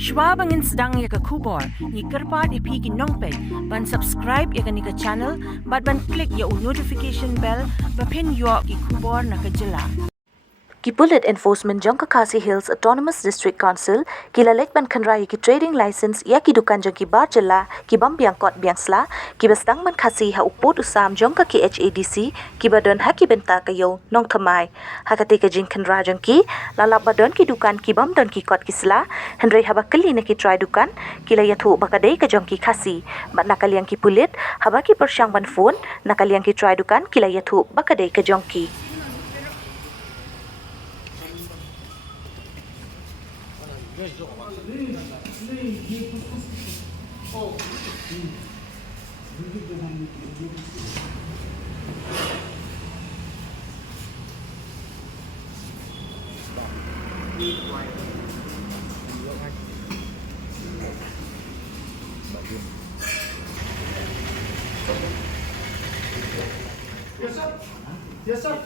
Shwa bangin sedang ya ke kubor, ni kerpat ipi ki nongpet, ban subscribe ya ke ni ke channel, ban klik ya notification bell, bapin yo ki kubor na ke Jylla. Ki Pulit Enforcement jong Khasi Hills Autonomous District Council kila ban Khynra ki trading license ya ki Dukan jong ki bar Jylla ki bam biang kot biang sla ki bestang man khasi ha upot usam jong ka ki HADC ki badon ha ki benta kayo Nongthymmai ha katei ka jing Khynra jong ki lalap badon ki Dukan ki bam don ki kot ki sla hynrei haba kylli na ki trai Dukan kila iathuh bakadei ka jong ki khasi mat na liang ki Pulit haba ki pyrshang ban fone na liang ki trai Dukan kila iathuh bakadei ka jong ki Yes, sir. Yes, sir.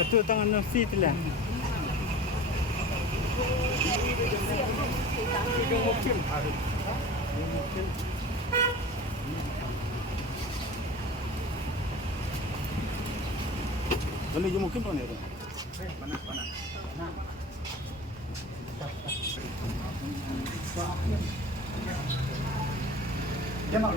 Ketuk tangan nasi tu lah. Lalu je mungkin mana tu? Panas. Jangan.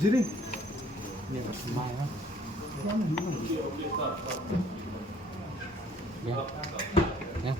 Jadi, ni apa semai lah. Ya.